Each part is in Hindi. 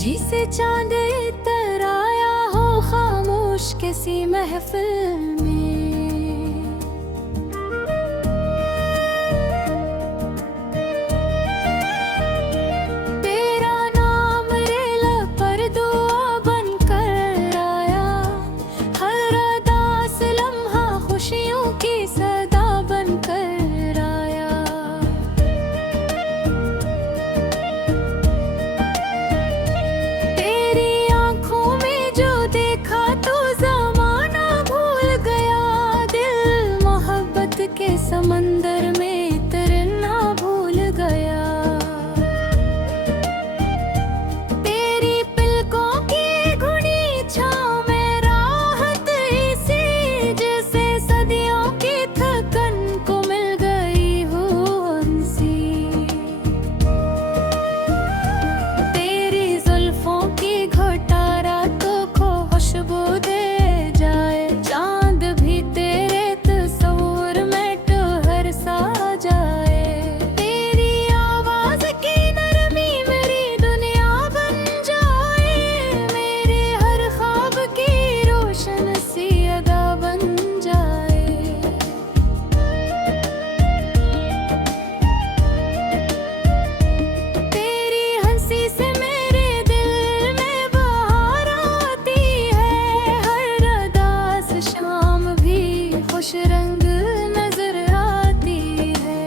जिसे चांद इतर आया हो खामोश किसी महफिल में। तेरा नाम रेला पर दुआ बन कर आया, हर अदास लम्हा खुशियों की सदा बन कर आया। के समंदर में तैरना भूल गया। तेरी पलकों की घुनी छाँव में राहत इसी, जैसे सदियों की थकन को मिल गई हो हंसी। तेरी जुल्फों की घटा रातों को खुशबू दे जाए, चांद भी तेरे रंग नजर आती है।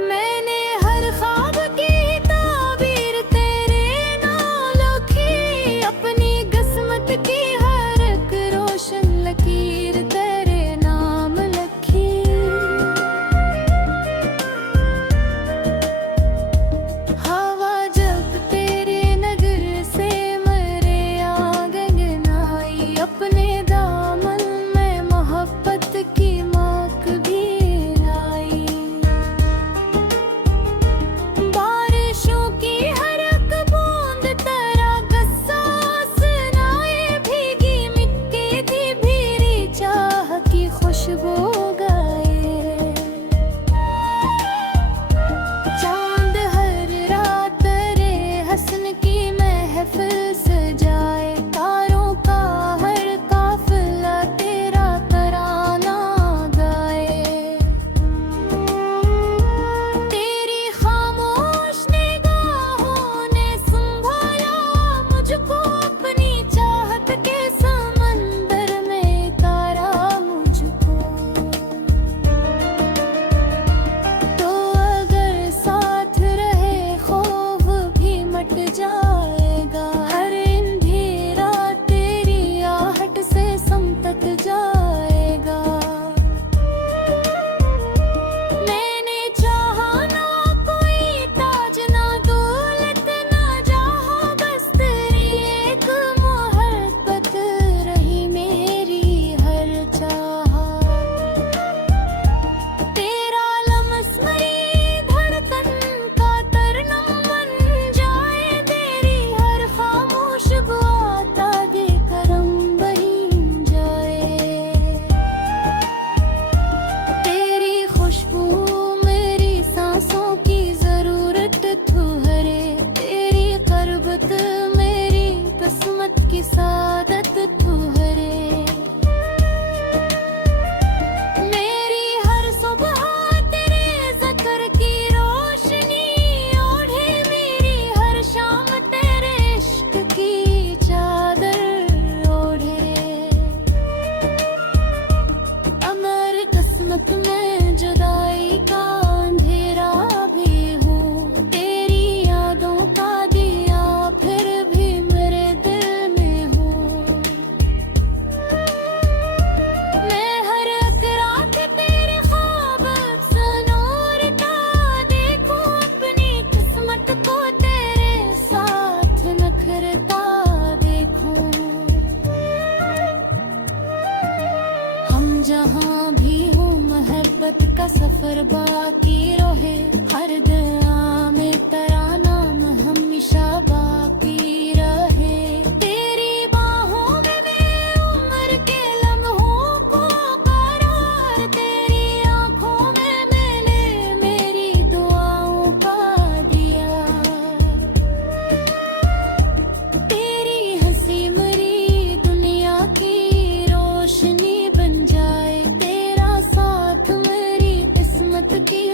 मैंने हर ख्वाब की ताबीर तेरे नाम लिखी, अपनी किस्मत की हर एक रोशन लकीर तेरे नाम लिखी। हवा जब तेरे नगर से मरे आंगन नहाई, अपने दामन मोहब्बत की माक भी लाई।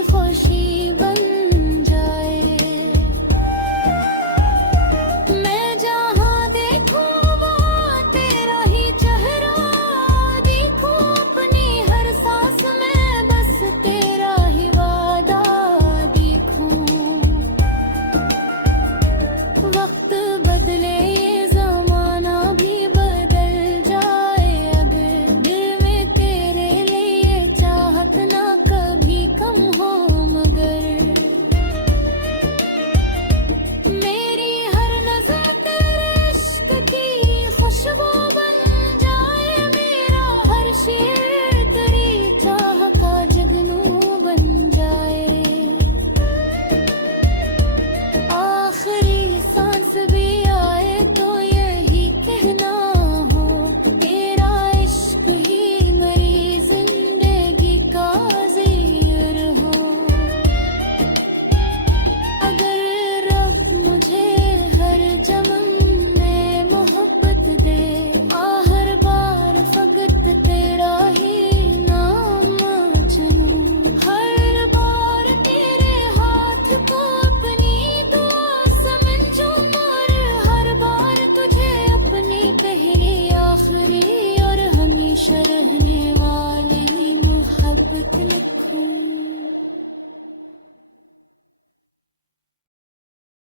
खुशी